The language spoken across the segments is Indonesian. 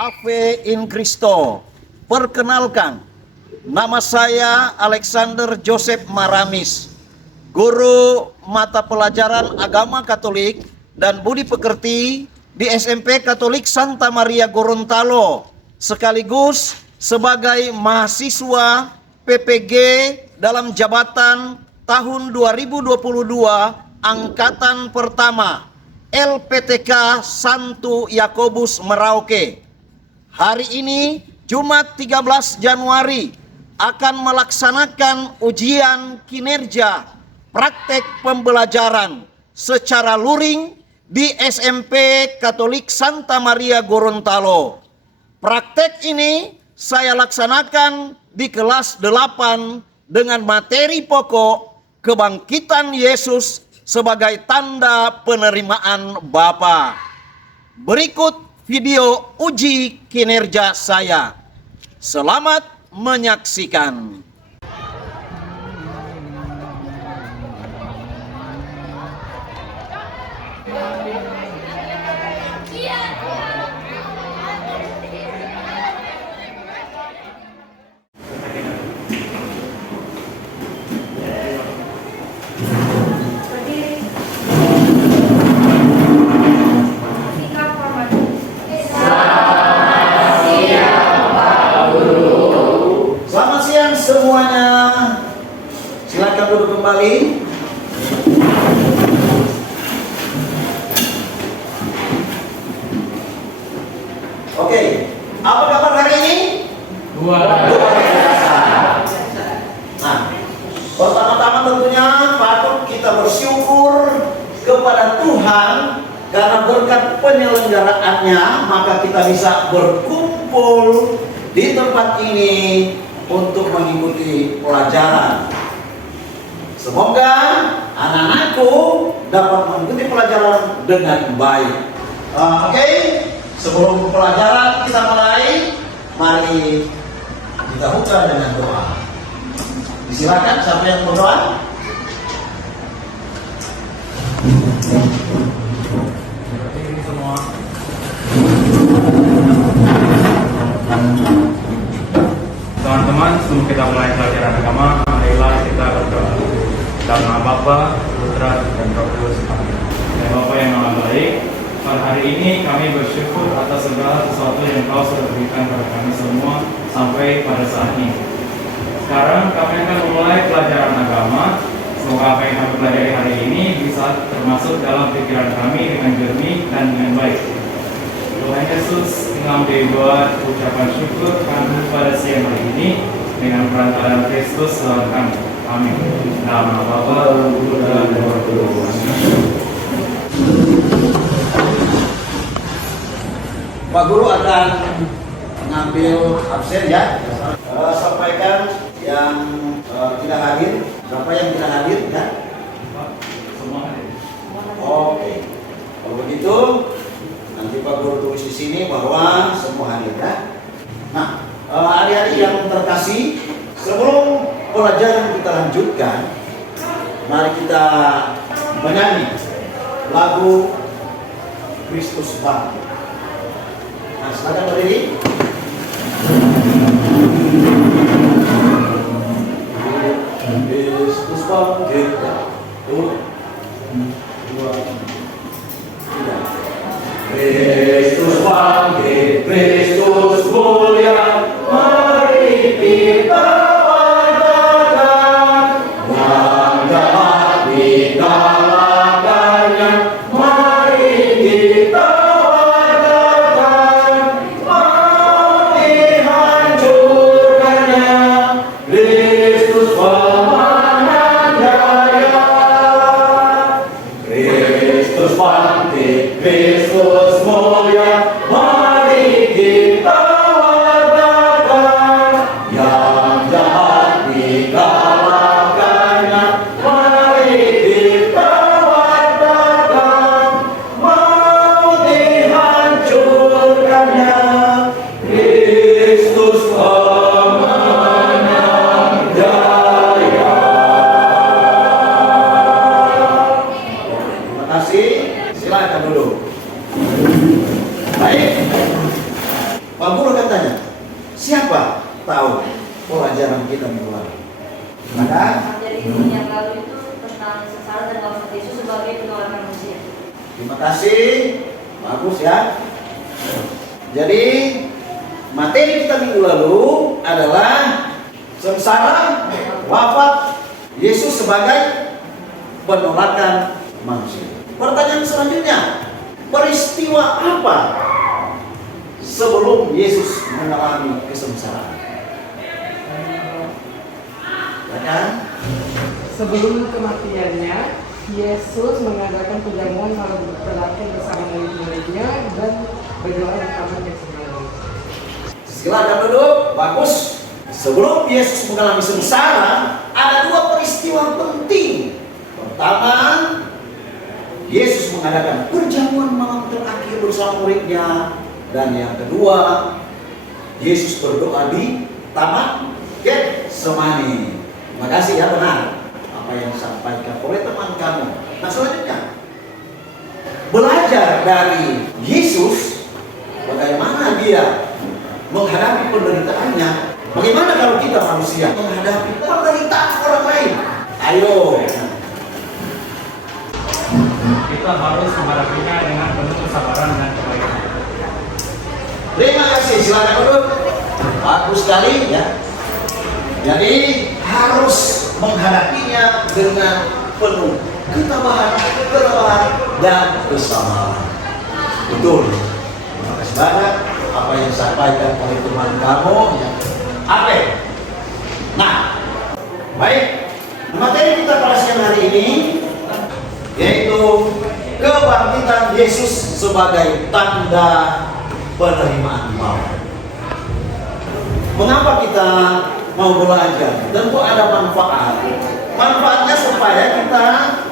Ave in Christo. Perkenalkan, nama saya Alexander Joseph Maramis, guru mata pelajaran agama Katolik dan budi pekerti di SMP Katolik Santa Maria Gorontalo, sekaligus sebagai mahasiswa PPG dalam jabatan tahun 2022 angkatan pertama LPTK Santo Yakobus Merauke. Hari ini Jumat 13 Januari akan melaksanakan ujian kinerja praktek pembelajaran secara luring di SMP Katolik Santa Maria Gorontalo. Praktek ini saya laksanakan di kelas 8 dengan materi pokok kebangkitan Yesus sebagai tanda penerimaan Bapa. Berikut video uji kinerja saya. Selamat menyaksikan. Semuanya, silakan duduk kembali. Oke, apa kabar hari ini? Luar biasa. Nah, pertama-tama tentunya patut kita bersyukur kepada Tuhan karena berkat penyelenggaraannya maka kita bisa berkumpul di tempat ini untuk mengikuti pelajaran. Semoga anak-anakku dapat mengikuti pelajaran dengan baik. Oke, sebelum pelajaran kita mulai, mari kita buka dengan doa. Silakan siapa yang berdoa. Teman-teman, sebelum kita mulai pelajaran agama, marilah kita berdoa. Dalam nama Bapa, Putra, dan Roh Kudus. Amin. Dan Bapa yang maha baik, pada hari ini kami bersyukur atas segala sesuatu yang Kau sudah berikan kepada kami semua sampai pada saat ini. Sekarang kami akan memulai pelajaran agama. Semoga apa yang kami pelajari hari ini bisa termasuk dalam pikiran kami dengan jernih dan dengan baik. Tuhan Yesus, Engkau dibuat ucapan syukur kami pada siang hari ini dengan perantaraan Kristus Tuhan kami. Amin. Dalam nama Bapa, Putra, dan Roh Kudus. Pak Guru akan mengambil absen ya. Sampaikan yang tidak hadir. Berapa yang tidak hadir ya? Semua hadir. Oke. Kalau begitu nanti Pak Guru tulis di sini bahwa semua hadir ya. Nah, adik-adik yang terkasih, sebelum pelajaran kita lanjutkan, mari kita menyanyi lagu Kristus Bangkit. Nah, silakan berdiri. Kristus bangkit. 1, 2, 3. Kristus bangkit, Kristus mulia, mari kita wadakan, yang jahat dikalahkannya, mari kita wadakan, mari Pak Guru katanya, siapa tahu pelajaran kita minggu lalu? Maka Jadi yang lalu itu tentang sengsara dan wafat Yesus sebagai penolak manusia. terima kasih, bagus ya. Jadi materi kita minggu lalu adalah sengsara, wafat Yesus sebagai penolakan manusia. Pertanyaan selanjutnya, peristiwa apa sebelum Yesus mengalami kesengsaraan? Ya kan? Sebelum kematiannya, Yesus mengadakan perjamuan lalu berterapi bersama murid-muridnya dan berdoa di kamarnya sendiri. Silakan duduk, bagus. Sebelum Yesus mengalami sengsara, ada dua peristiwa penting. Pertama, Yesus mengadakan perjamuan malam terakhir bersama muridnya. Dan yang kedua, Yesus berdoa di Taman Getsemani. Terima kasih ya, benar apa yang disampaikan oleh teman kamu. Nah selanjutnya, belajar dari Yesus bagaimana dia menghadapi penderitaannya. Bagaimana kalau kita manusia menghadapi penderitaan orang lain? Ayo. Kita harus menghadapinya dengan penuh kesabaran dan kebaikan. Terima kasih, silakan duduk. Bagus sekali ya. Jadi harus menghadapinya dengan penuh ketabahan, dan kesabaran. Betul. Terima kasih banyak apa yang disampaikan oleh teman kamu. Apa? Nah, baik. Materi kita pada siang hari ini yaitu kebangkitan Yesus sebagai tanda penerimaan maut. Mengapa kita mau belajar? Tentu ada manfaat. Manfaatnya supaya kita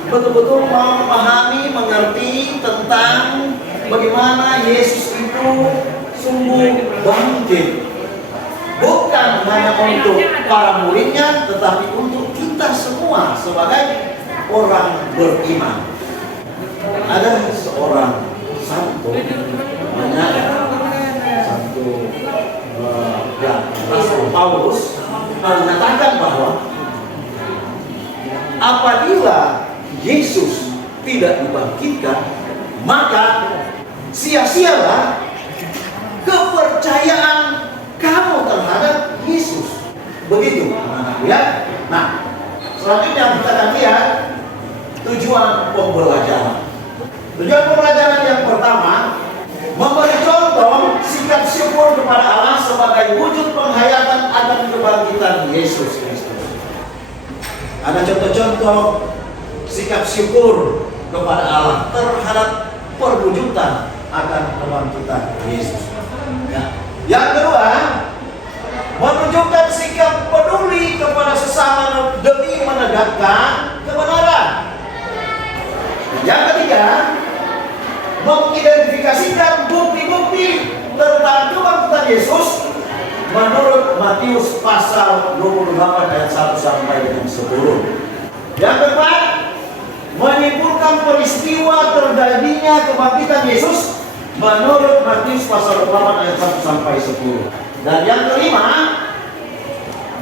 betul-betul mau memahami, mengerti tentang bagaimana Yesus itu sungguh bangkit. Bukan hanya untuk para muridnya, tetapi untuk kita semua sebagai orang beriman. Ada seorang santo namanya Rasul Paulus mengatakan bahwa apabila Yesus tidak dibangkitkan, maka sia-sialah kepercayaan kamu terhadap Yesus. Begitu, ya. Nah, selanjutnya kita akan lihat tujuan pembelajaran. Tujuan pembelajaran yang pertama, memberi contoh sikap syukur kepada Allah sebagai wujud penghayatan akan kebangkitan Yesus Kristus. Ada contoh-contoh sikap syukur kepada Allah terhadap perwujudan akan kebangkitan Yesus. Ya. Yang kedua, menunjukkan sikap peduli kepada sesama demi menegakkan kebenaran. Yang ketiga, mengidentifikasikan bukti-bukti tentang kebangkitan Yesus menurut Matius pasal 28 ayat 1 sampai dengan 10. Yang keempat, menyimpulkan peristiwa terjadinya kebangkitan Yesus menurut Matius pasal 28 ayat 1 sampai 10. Dan yang kelima,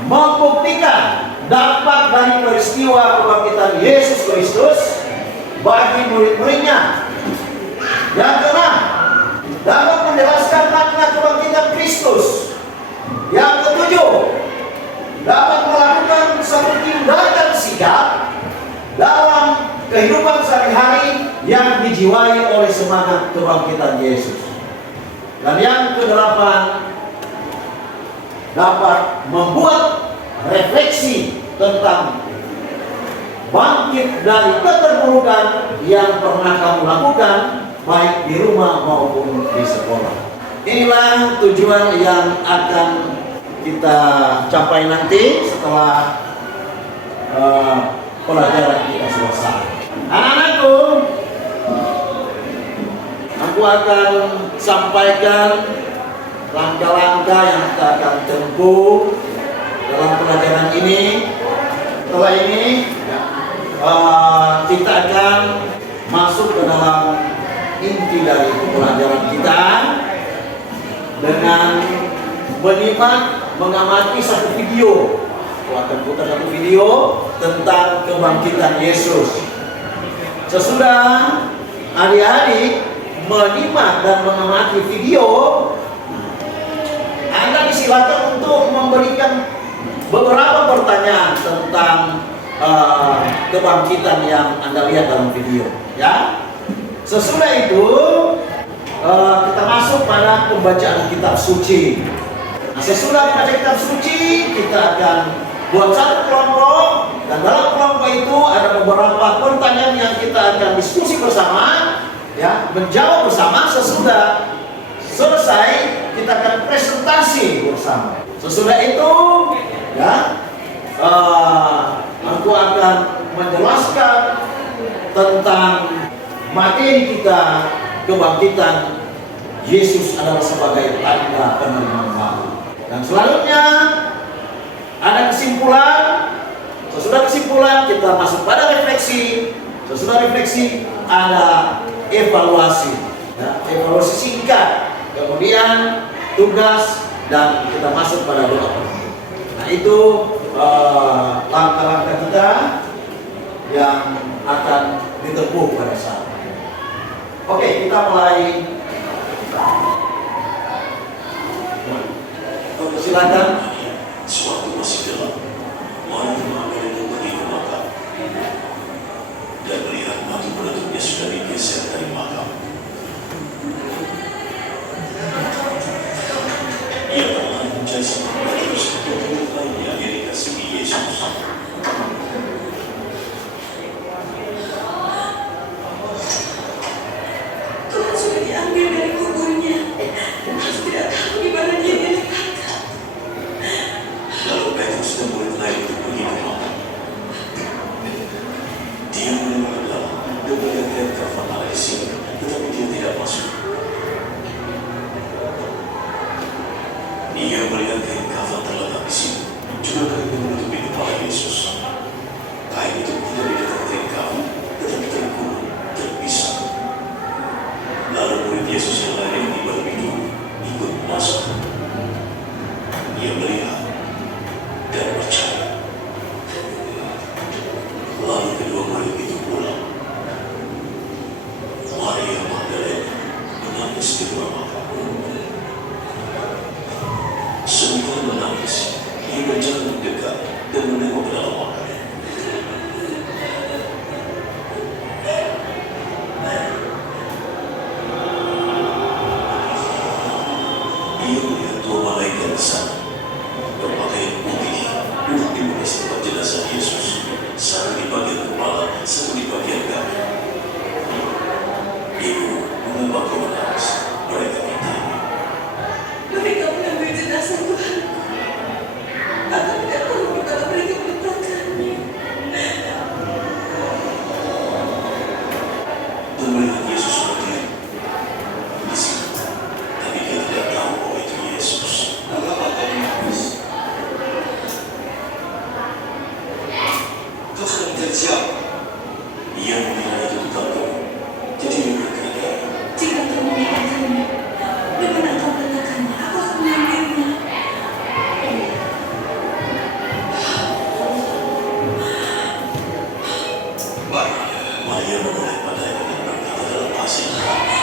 membuktikan dampak dari peristiwa kebangkitan Yesus Kristus bagi murid-muridnya. Yang keenam, dapat menjelaskan makna kebangkitan Kristus. Yang ketujuh, dapat melakukan satu tindakan sikap dalam kehidupan sehari-hari yang dijiwai oleh semangat kebangkitan Yesus. Dan yang kedelapan, dapat membuat refleksi tentang bangkit dari keterpurukan yang pernah kamu lakukan baik di rumah maupun di sekolah. Inilah tujuan yang akan kita capai nanti setelah pelajaran kita selesai. Anak-anakku, aku akan sampaikan langkah-langkah yang kita akan tempuh dalam pelajaran ini. Setelah ini kita akan masuk ke dalam inti dari pelajaran kita, dengan menyimak, mengamati satu video. Aku akan putar satu video tentang kebangkitan Yesus. Sesudah adik-adik menyimak dan mengamati video, Anda disilakan untuk memberikan beberapa pertanyaan tentang kebangkitan yang Anda lihat dalam video, ya. Sesudah itu kita masuk pada pembacaan kitab suci. Nah, sesudah membaca kitab suci, kita akan buat satu kelompok, dan dalam kelompok itu ada beberapa pertanyaan yang kita akan diskusi bersama, ya, menjawab bersama. Sesudah selesai, kita akan presentasi bersama. Sesudah itu, ya, aku akan menjelaskan tentang materi kita, kebangkitan Yesus adalah sebagai tanda penerimaan baru. Dan selanjutnya ada kesimpulan. Sesudah kesimpulan kita masuk pada refleksi. Sesudah refleksi ada evaluasi, ya, evaluasi singkat. Kemudian tugas dan kita masuk pada doa penutup. Nah, itu langkah-langkah kita yang akan ditempuh pada saat ini. Oke, kita mulai. Silakan. Suatu masih gelap, malam mengambil begitu makam, dan melihat batu penutupnya sudah digeser dari makam. Ia telah menjadi terus untuk lainnya yang dikasihi Yesus. Tuhan sudah diambil dari kuburnya. Aku tidak tahu di mana dia diletakkan. Lalu Petrus dan murid lain itu pergi ke makam. Dia menengok ke dalam dan melihat kafan ada di sini, tetapi dia tidak masuk. Ia melihat kain kafan terletak di sini, juga kain yang menutupi kepala Yesus. Kain itu tidak di dekat kain kafan, tetapi terkurung, terpisah. Lalu murid Yesus yang lain yang tiba lebih dulu ikut masuk. Ia melihat dan percaya. Lalu kedua murid itu pulang. Maria Magdalena menangis di luar makam. Sementara menangis, ia berjalan dekat dan menengok ke dalam makam. Ia melihat dua malaikat di sana, berpakaian putih, duduk di bawah tempat jenazah Yesus, satu di bagian kepala, satu di bagian kaki. Ibu, mengapa kau menangis? Mereka bertanya. Mereka mengambil jenazah Tuhan. Aku tidak tahu di mana mereka meletakkannya. Dan melihat Yesus berdiri di sini, tapi dia tidak tahu bahwa itu Yesus. Mengapa kau menangis? Kau sedang mencari siapa? Ia mengira itu tukang kamu. Jadi dia berkata, Jika kau menyatakannya, di mana kau meletakkannya, aku akan mengambilnya. Maria menoleh padanya dan berkata dalam bahasa Ibrani,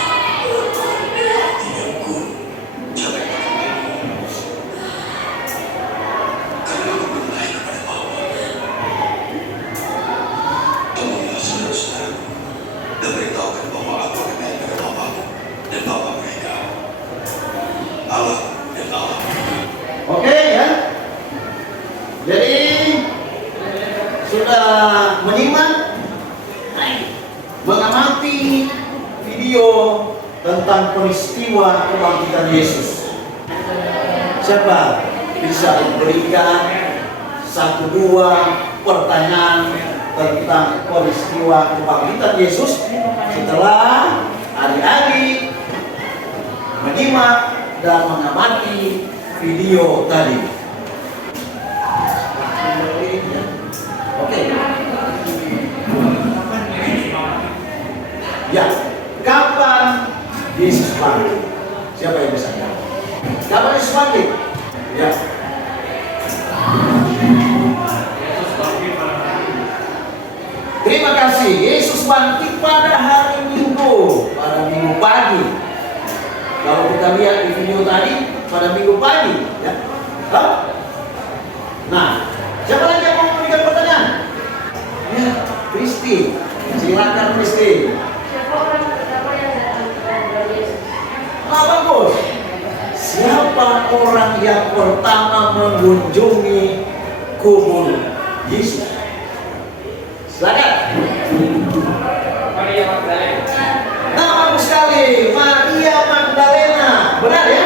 artinya guru, jangan takut. Karena aku belum lahir pada Bapa. Tolonglah saudara-saudaraku dan beritahukan bahwa aku akan naik pada Bapa dan Bapa mereka, Allah dan Allah. Oke, ya. Jadi sudah menyimak, mengamati video tentang peristiwa kebangkitan Yesus. Siapa bisa memberikan satu dua pertanyaan tentang peristiwa kebangkitan Yesus setelah adik-adik menyimak dan mengamati video tadi? Oke. Ya, kapan Yesus bangkit? Siapa yang bisa jawab? Kapan Yesus bangkit? Ya. Terima kasih. Yesus bangkit pada hari Minggu, pada Minggu pagi. Kalau kita lihat di video tadi, pada Minggu pagi, ya. Nah, siapa lagi yang mau memberikan pertanyaan? Ya, Kristi. Silakan Kristi. Siapa orang pertama yang datang kepada Yesus? Bagus. Siapa orang yang pertama mengunjungi kubur Yesus? Silakan. Maria Magdalena. Nah, bagus sekali, Maria Magdalena. Benar ya?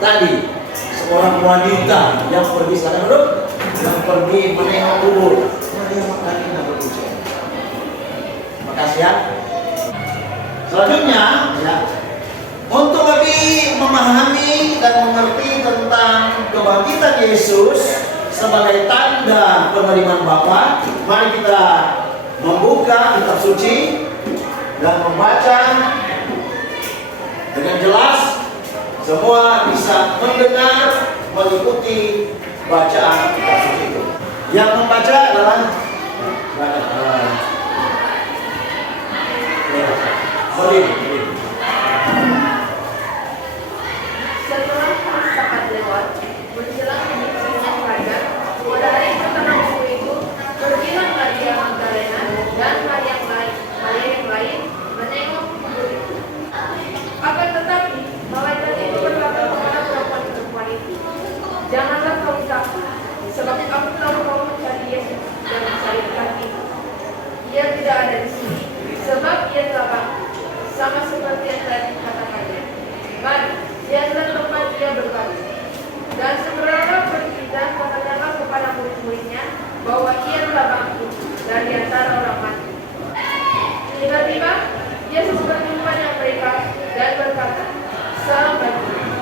Tadi seorang wanita yang pergi sana duduk, yang pergi menengok kubur. Maria Magdalena berusia. Terima kasih ya. Selanjutnya, ya, untuk lebih memahami dan mengerti tentang kebangkitan Yesus sebagai tanda penerimaan Bapa, mari kita membuka kitab suci dan membaca dengan jelas. Semua bisa mendengar, mengikuti bacaan kitab suci itu. Yang membaca adalah Colin. Setelah masyarakat lewat, menjelang penyusunan raja, pada hari pertama minggu itu, pergilah Maria Magdalena dan Maria yang lain menengok kubur itu. Akan tetapi, malaikat itu berkata kepada perempuan itu, "Janganlah kamu takut, sebab aku tahu kamu mencari Yesus yang disalibkan itu. Ia tidak ada di sini, sebab ia telah bangkit, sama seperti yang telah dikatakannya. Mari, lihatlah tempat dia berbalik. Dan segeralah pergi dan katakanlah kepada murid-muridnya bahwa ia telah bangkit dari antara orang mati." Tiba-tiba Yesus berjumpa dengan mereka dan berkata, "Salam bagi kamu.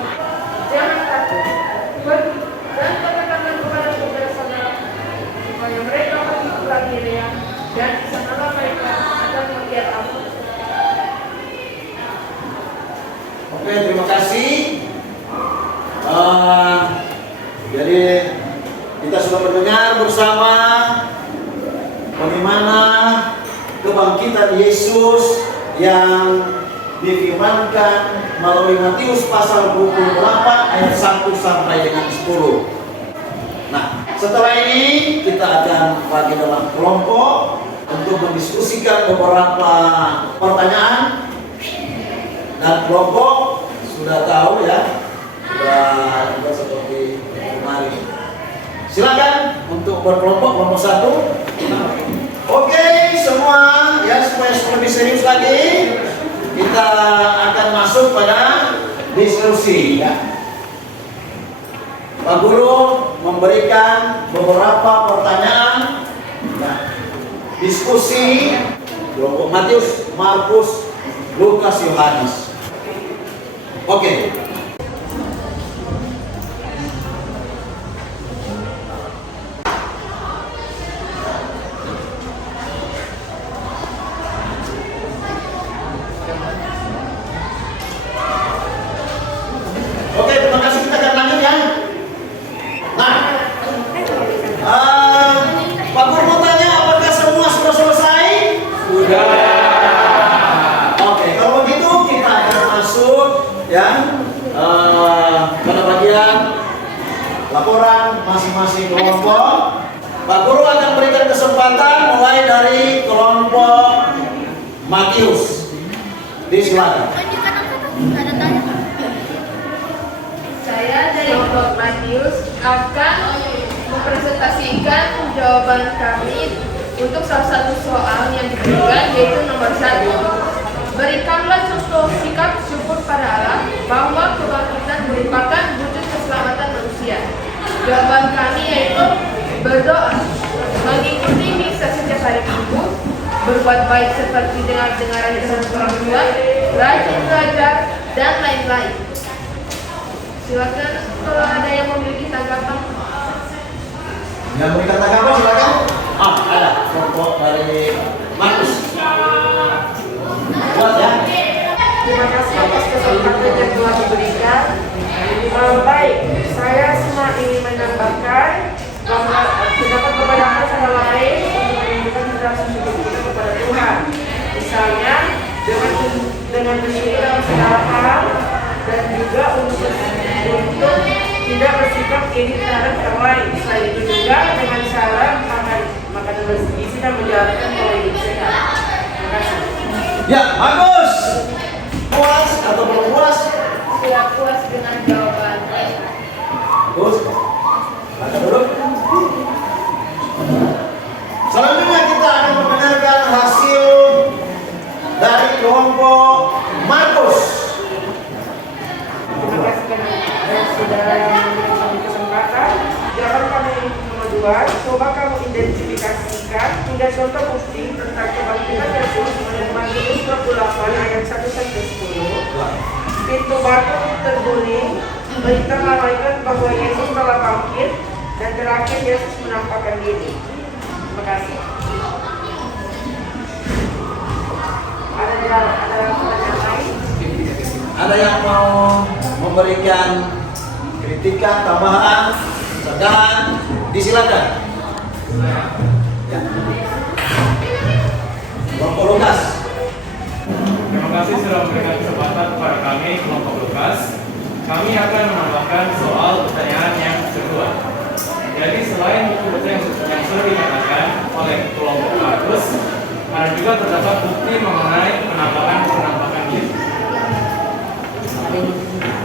Jangan takut. Pergi dan katakanlah kepada saudara-saudara supaya mereka pergi ke Galilea, dan di sanalah mereka akan melihat aku." Oke, terima kasih. Jadi kita sudah mendengar bersama bagaimana kebangkitan Yesus yang difirmankan melalui Matius pasal 28 ayat 1 sampai dengan 10. Nah, setelah ini kita akan bagi dalam kelompok untuk mendiskusikan beberapa pertanyaan. Dan kelompok sudah tahu ya, sudah seperti kemarin. Silakan untuk berkelompok nomor 1. Oke, semua ya, supaya lebih serius lagi, kita akan masuk pada diskusi ya. Pak Guru memberikan beberapa pertanyaan. Nah, diskusi kelompok Matius, Markus, Lukas, Yohanes. Oke. Oke, terima kasih. Kita akan lanjut ya. Nah, Pak Guru mau tanya, apakah semua sudah selesai? Sudah. Oke, kalau begitu kita akan masuk ya pada bagian laporan masing-masing kelompok. Pak Guru akan berikan kesempatan mulai dari kelompok Matius. Silakan. Saya dari kelompok Matius akan mempresentasikan jawaban kami untuk salah satu soal yang diberikan, yaitu nomor 1. Berikanlah contoh sikap syukur pada Allah bahwa kebangkitan merupakan wujud keselamatan manusia. Jawaban kami yaitu berdoa, mengikuti misa setiap hari Minggu, berbuat baik seperti dengar-dengaran dengan orang tua, rajin belajar, dan lain-lain. Silakan kalau ada yang memiliki tanggapan. Yang berikan tanggapan silakan. Ada kelompok dari Markus. Buat ya. Terima kasih atas kesempatan yang telah diberikan. dengan bersyukur dalam segala hal, dan juga untuk tidak bersikap iri terhadap orang lain. Selain itu juga dengan cara makanan bergizi dan menjalankan pola hidup sehat. Terima kasih. Ya, bagus. Puas atau belum puas? Sudah puas dengan jawaban. Bagus. Baca dulu. Selanjutnya kita akan mendengarkan hasil dari kelompok Markus. Terima kasih karena sudah memberikan kami kesempatan. Jawaban kami nomor 2, coba kamu identifikasikan hingga contoh bukti tentang kebangkitan Yesus menurut Matius 28 ayat 1 sampai 10. Pintu batu terguling, berita malaikat bahwa Yesus telah bangkit, dan terakhir Yesus menampakkan diri. Terima kasih. Ada pertanyaan lain? Ada yang mau memberikan kritikan, tambahan, cenggahan? Disilakan. Ya. Kelompok Lukas. Terima kasih sudah memberikan kesempatan kepada kami, kelompok Lukas. Kami akan menambahkan soal pertanyaan yang kedua. Jadi selain bukti yang sudah dikatakan oleh kelompok Markus, ada juga terdapat bukti mengenai penampakan Yesus.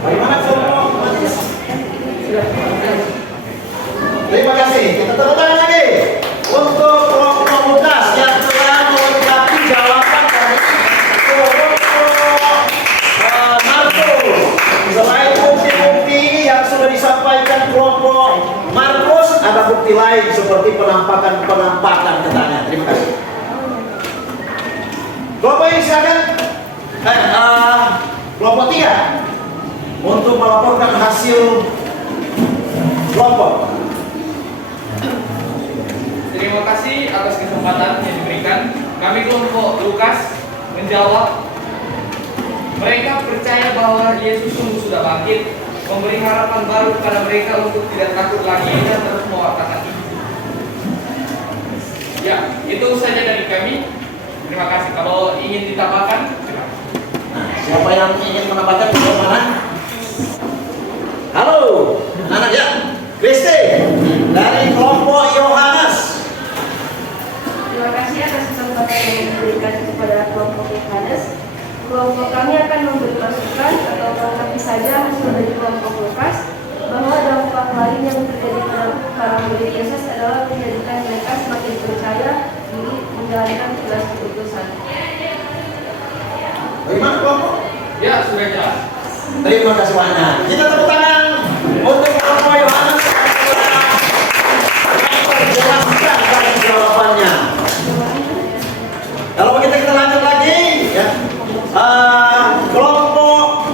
Bagaimana kelompok Matius? Terima kasih. Kita tepuk tangan lagi untuk kelompok Lukas yang telah melengkapi jawaban dari kelompok Markus. Selain bukti-bukti yang sudah disampaikan kelompok Markus, ada bukti lain seperti penampakan katanya. Terima kasih. Kelompok ini silakan. Kelompok 3 untuk melaporkan hasil kelompok. Terima kasih atas kesempatan yang diberikan. Kami kelompok Lukas menjawab, mereka percaya bahwa Yesus sungguh sudah bangkit, memberi harapan baru kepada mereka untuk tidak takut lagi dan terus mewartakan Injil. Ya, itu saja dari kami. Terima kasih. Kalau ingin ditambahkan, silakan. Siapa yang ingin menambahkan mana? Halo, anak ya, Kristi dari kelompok Yohanes. Terima kasih atas kesempatan yang diberikan kepada kelompok Yohanes. Kelompok kami akan memberi masukan atau melengkapi saja hasil dari kelompok Lukas bahwa dampak lain yang terjadi pada para murid Yesus adalah menjadikan mereka semakin percaya diri menjalankan tugas keputusan. Bagaimana kelompok? Ya, sudah jelas. Terima kasih banyak. Kita tepuk tangan untuk kelompok Yohanes yang menjelaskan dari jawabannya. Kalau begitu kita lanjut lagi ya. Kelompok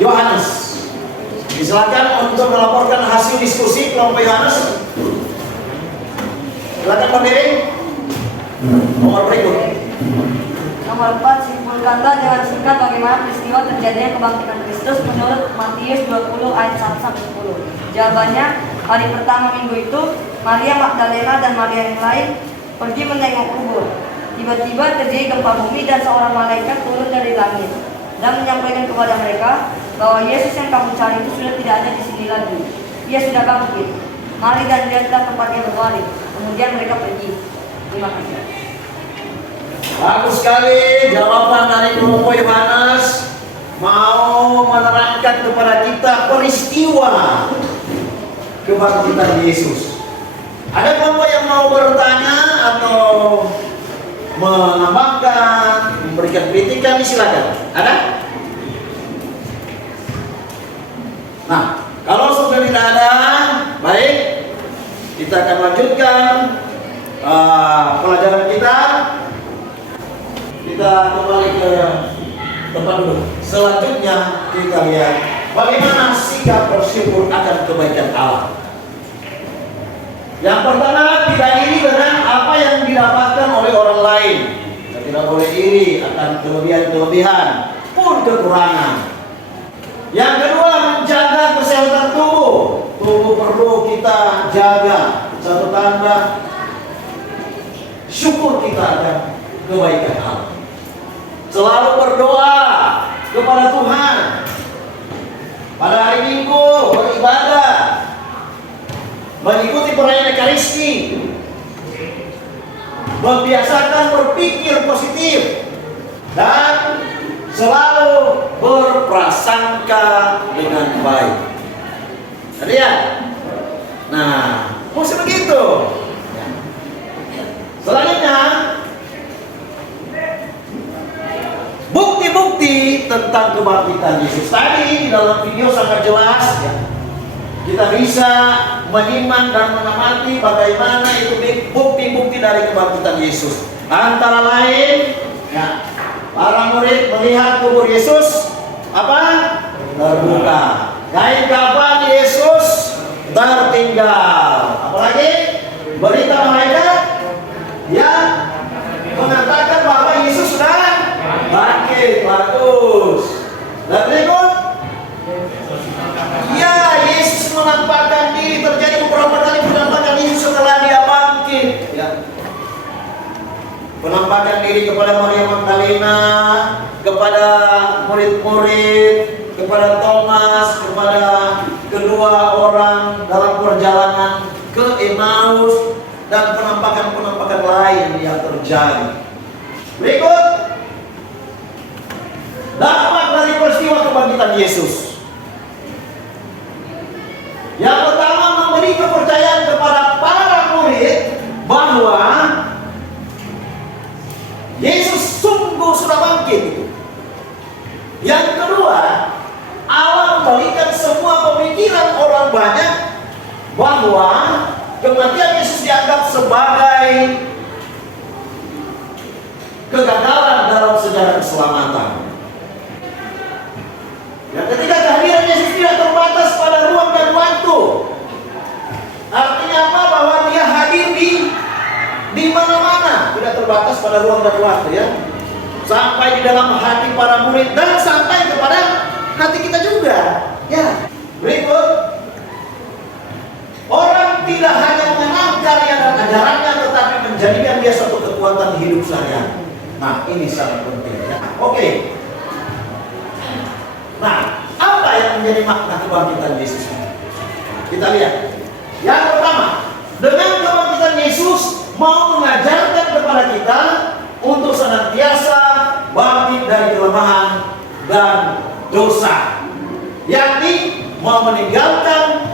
Yohanes, silakan untuk melaporkan hasil diskusi kelompok Yohanes. Silakan berdiri. Nomor berikut. Nomor 4, simpulkanlah dengan singkat bagaimana peristiwa terjadinya kebangkitan Kristus menurut Matius 20 ayat 1-10. Jawabannya, hari pertama minggu itu, Maria Magdalena dan Maria yang lain pergi menengok kubur. Tiba-tiba terjadi gempa bumi dan seorang malaikat turun dari langit dan menyampaikan kepada mereka bahwa Yesus yang kamu cari itu sudah tidak ada di sini lagi. Ia sudah bangkit. Mari dan lihatlah tempat dia berbalik. Kemudian mereka pergi. Terima kasih. Bagus sekali jawaban dari kelompok Yohanes, mau menerangkan kepada kita peristiwa kebangkitan Yesus. Ada kelompok yang mau bertanya atau menambahkan, memberikan kritikan, silakan. Ada? Nah, kalau sudah tidak ada, baik, kita akan lanjutkan pelajaran kita. Kita kembali ke tempat dulu. Selanjutnya kita lihat bagaimana sikap bersyukur akan kebaikan Allah. Yang pertama, tidak iri dengan apa yang didapatkan oleh orang lain. Kita tidak boleh iri akan kelebihan-kelebihan pun kekurangan. Yang kedua, menjaga kesehatan tubuh. Tubuh perlu kita jaga. Satu tanda syukur kita akan kebaikan Allah. selalu berdoa kepada Tuhan. Pada hari Minggu beribadah, mengikuti perayaan Ekaristi, membiasakan berpikir positif, dan selalu berprasangka dengan baik. Lihat. Nah, mesti begitu. Selanjutnya, bukti-bukti tentang kebangkitan Yesus. Tadi di dalam video sangat jelas ya. Kita bisa menyimak dan mengamati bagaimana itu bukti-bukti dari kebangkitan Yesus. Antara lain, ya, para murid melihat kubur Yesus apa? Terbuka. Kain kafan Yesus tertinggal. Apalagi berita malaikat yang mengatakan bahwa Yesus sudah bangkit. Bagus. Dan berikut, ya, Yesus menampakkan diri. Terjadi beberapa kali penampakan Yesus setelah dia bangkit. Ya. Penampakan diri kepada Maria Magdalena, kepada murid-murid, kepada Thomas, kepada kedua orang dalam perjalanan ke Emmaus, dan penampakan-penampakan lain yang terjadi. Berikut dampak dari peristiwa kebangkitan Yesus. Yang pertama, memberi kepercayaan kepada para murid bahwa Yesus sungguh sudah bangkit. Yang kedua, Allah membalikan semua pemikiran orang banyak bahwa kematian Yesus dianggap sebagai kegagalan dalam sejarah keselamatan. Yang ketiga, kehadiran Yesus tidak terbatas pada ruang dan waktu. Artinya apa? Bahwa dia hadir di mana-mana, tidak terbatas pada ruang dan waktu, ya. Sampai di dalam hati para murid dan sampai kepada hati kita juga. Ya. Berikut, orang tidak hanya mengenal karya dan ajarannya, tetapi menjadikan dia suatu kekuatan hidup sehari-hari. Nah, ini sangat penting, ya. Oke. Nah, apa yang menjadi makna kebangkitan Yesus? Kita lihat. Yang pertama, dengan kebangkitan Yesus mau mengajarkan kepada kita untuk senantiasa bangkit dari kelemahan dan dosa, yakni mau meninggalkan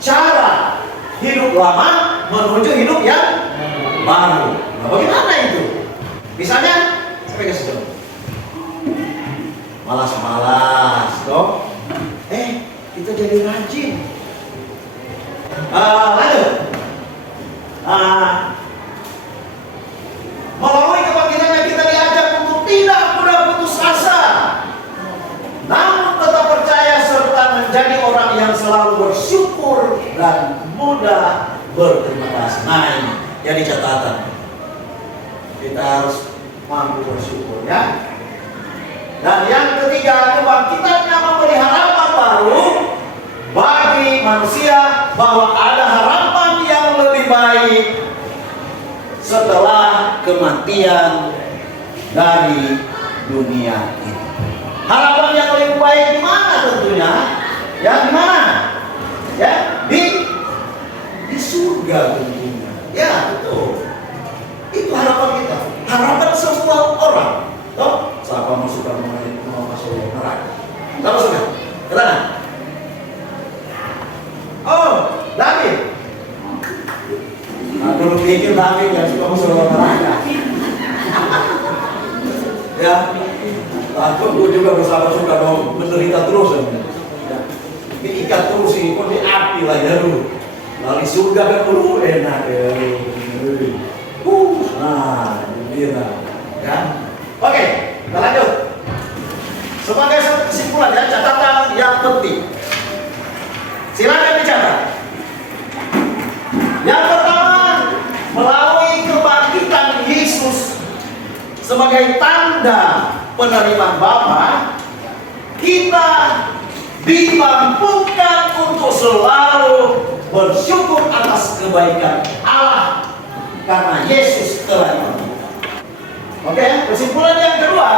cara hidup lama menuju hidup yang baru. Nah, bagaimana itu? Misalnya, saya kasih contoh. Malas-malas, toh? Kita jadi rajin. Lanjut. Melalui kebangkitannya kita diajak untuk tidak mudah putus asa, namun tetap percaya serta menjadi orang yang selalu bersyukur dan mudah berterima kasih. Nah, ini jadi catatan. Kita harus mampu bersyukur, ya. Dan yang ketiga, kebangkitannya memberi harapan baru bagi manusia bahwa ada harapan yang lebih baik setelah kematian dari dunia ini. Harapan yang lebih baik di mana tentunya? Ya, di mana? Ya, di surga tentunya. Ya, betul. Itu harapan kita. Harapan semua orang. Toh, siapa masuk neraka? Siapa masuk? Kenapa? Oh, David. Nah, dulu pikir David yang suka masuk neraka. Ya, aku juga bersama suka dong menderita terus. Ya. Diikat terus ini pun di api lah ya dulu. Lari surga kan dulu enak ya. Nah, gembira. Ya. Oke, kita lanjut. Sebagai kesimpulan, ya, catatan yang penting. Silakan dicatat. Yang pertama, melalui kebangkitan Yesus sebagai tanda penerimaan Bapa, kita dimampukan untuk selalu bersyukur atas kebaikan Allah karena Yesus telah dimanfaatkan. Oke, kesimpulan yang kedua,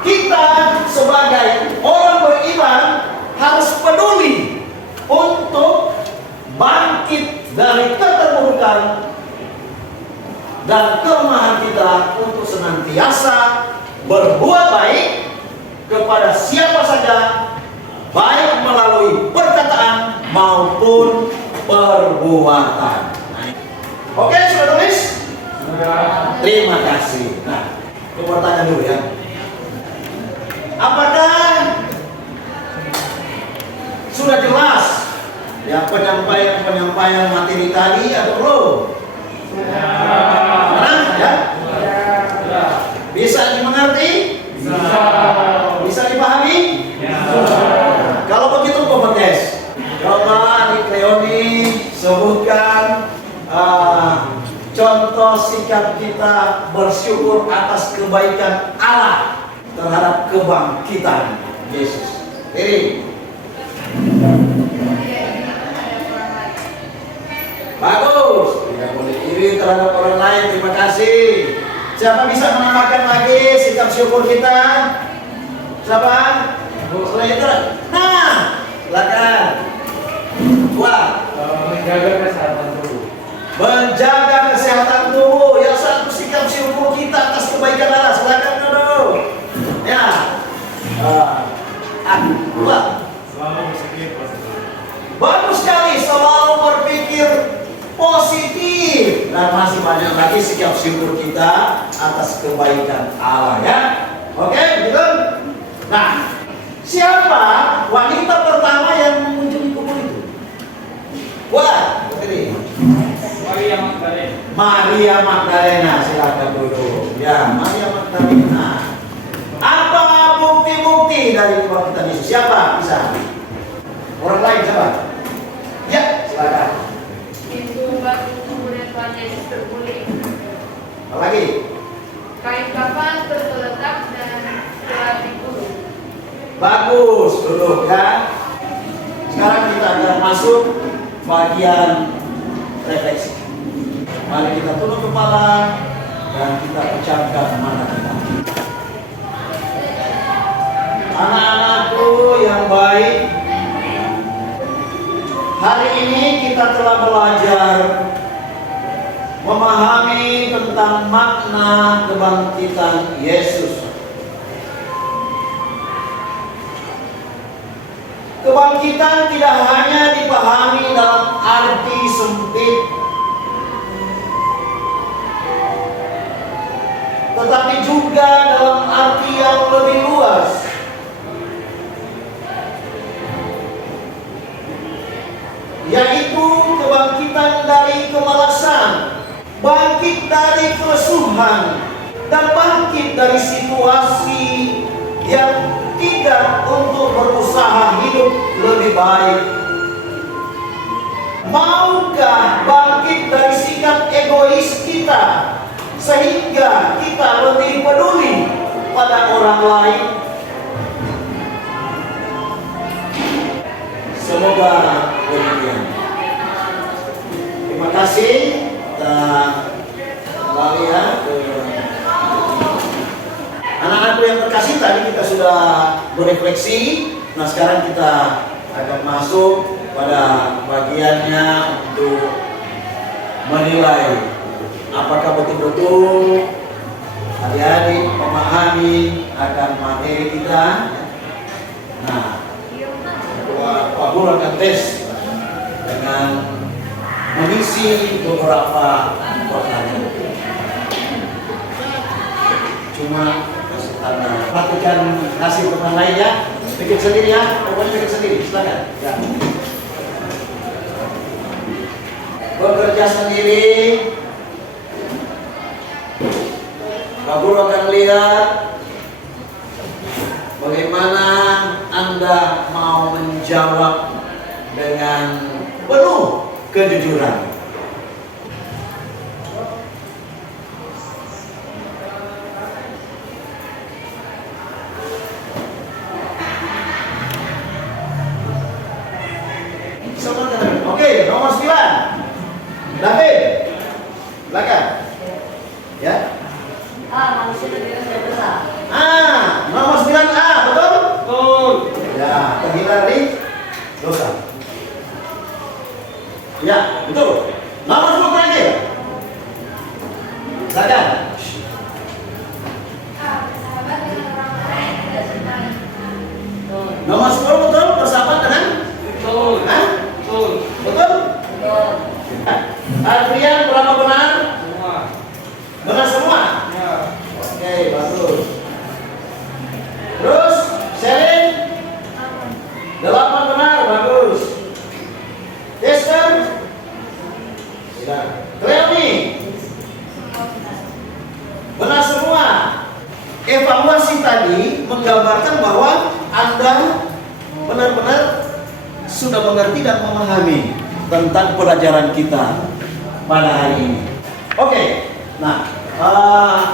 kita sebagai orang beriman harus peduli untuk bangkit dari keterpurukan dan kelemahan kita untuk senantiasa berbuat baik kepada siapa saja, baik melalui perkataan maupun perbuatan. Oke, sudah tulis? Terima kasih. Nah, pertanyaan dulu ya. Apakah sudah jelas ya penyampaian materi tadi atau belum? Nah, ya? Bisa dimengerti? Bisa dipahami? Kalau begitu kompetes. Coba Adik Leoni sebutkan contoh sikap kita bersyukur atas kebaikan Allah terhadap kebangkitan Yesus. Iri. Bagus. Tidak boleh iri terhadap orang lain. Terima kasih. Siapa bisa menambahkan lagi sikap syukur kita? Siapa? Selain. Nah, silakan. Wah. Menjaga kesehatan tubuh. Menjaga kesehatan tubuh. Yang satu sikap syukur kita atas kebaikan Allah. Silakan dulu. Ya. Dua. Selalu berpikir positif. Bagus sekali, selalu berpikir positif. Dan masih banyak lagi sikap syukur kita atas kebaikan Allah ya. Oke, begitu? Nah, siapa wanita pertama yang mengunjungi kubur itu? Wah, ini Maria Magdalena. Maria Magdalena, silakan dulu. Ya, Maria Magdalena. Apa bukti-bukti dari kebangkitan Yesus? Siapa? Bisa? Orang lain siapa? Ya, silakan. Pintu batu kemudian Tuhan Yesus terguling. Apa lagi? Kain kafan tergeletak dan telah digulung. Bagus, duduk ya. Sekarang kita akan masuk bagian refleksi. Mari kita tunduk kepala dan kita pecahkan mata kita. Anak-anakku yang baik, hari ini kita telah belajar memahami tentang makna kebangkitan Yesus. Kebangkitan tidak hanya dipahami dalam arti sempit, tetapi juga dalam arti yang lebih luas. Yaitu kebangkitan dari kemalasan, bangkit dari kelesuhan, dan bangkit dari situasi yang tidak untuk berusaha hidup lebih baik. Maukah bangkit dari sikap egois kita sehingga kita lebih peduli pada orang lain? Semoga demikian. Terima kasih. Kita kembali ya ke anak-anakku yang terkasih. Tadi kita sudah berefleksi. Nah, sekarang kita akan masuk pada bagiannya untuk menilai apakah betul-betul adik-adik memahami akan materi kita. Nah, Pak Guru akan tes dengan mengisi beberapa pertanyaan. Cuma kasih tanda, perhatikan hasil teman lain ya. Bikin sendiri ya, pokoknya bikin sendiri, silakan. Ya. Bekerja sendiri. Pak Guru akan lihat bagaimana Anda mau menjawab dengan penuh kejujuran. Oke, nomor 9. David, silakan. terhindar dari dosa. Ya, betul. Nomor 10 terakhir. Silakan. Nomor 10 betul, bersahabat dengan? Betul. Hah? Betul. Betul? Adrian, berapa benar? Semua. Benar semua? Ya. Oke, bagus. Terus, Sherin? 8 benar, bagus. Esther? Tidak. Cleomi? Benar semua. Evaluasi tadi menggambarkan bahwa Anda benar-benar sudah mengerti dan memahami tentang pelajaran kita pada hari ini. Oke, nah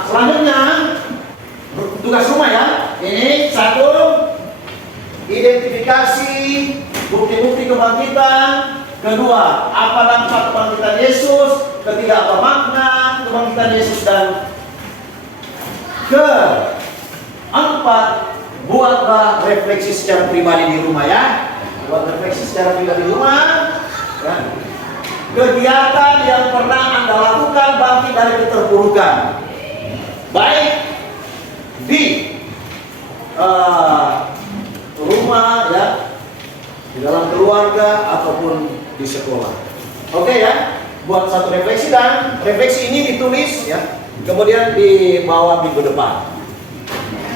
selanjutnya tugas rumah ya. Ini 1, identifikasi bukti-bukti kebangkitan. 2, apa dampak kebangkitan Yesus. 3, apa makna kebangkitan Yesus. Dan 4, buatlah refleksi secara pribadi di rumah ya. Buat refleksi secara pribadi di rumah ya. Kegiatan yang pernah Anda lakukan bangkit dari keterpurukan, baik di rumah ya, di dalam keluarga ataupun di sekolah. Oke ya, buat satu refleksi, dan refleksi ini ditulis ya, kemudian dibawa minggu depan.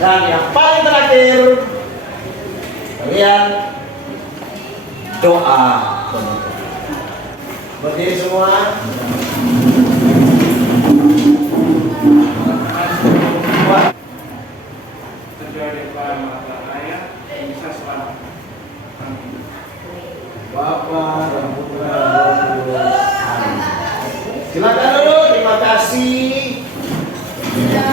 Dan yang paling terakhir, kalian doa penutup. Berdiri semua. Terjadi pada mata ayah bisa selamat. Bapa dan Putra dan Roh Kudus. Amin. Silakan dulu, terima kasih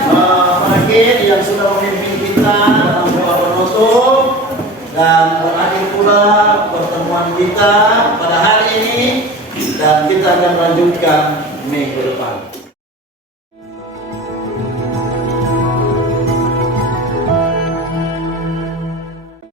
Pak yang sudah memimpin kita dalam doa penutup, dan berakhir pula pertemuan kita pada hari ini, dan kita akan lanjutkan minggu depan.